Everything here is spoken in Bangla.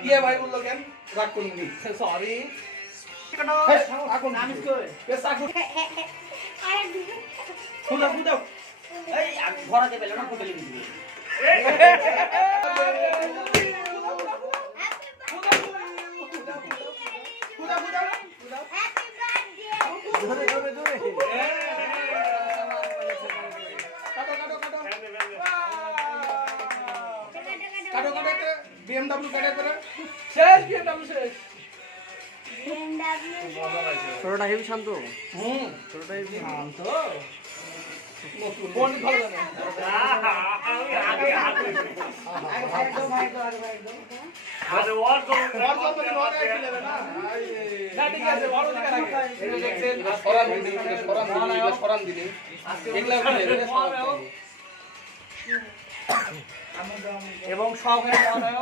ये भाई बोल लो क्या राग करूंगी सॉरी खुदा खुदा ঘরে দেবে না ফুটেলে দিবে काटो काटो BMW काटे करे शेष BMW शेष ছোটটা হেভি শান্ত ছোটটা হেভি শান্ত নতুন কোন ভালো জানে আমি আগে আগে আরে ওর তো মানে নয় খেলে না না ঠিক আছে বড় দিকে রাখে এই যে দেখছেন সরান দিলে এগুলা এবং সহকারী মহোদয়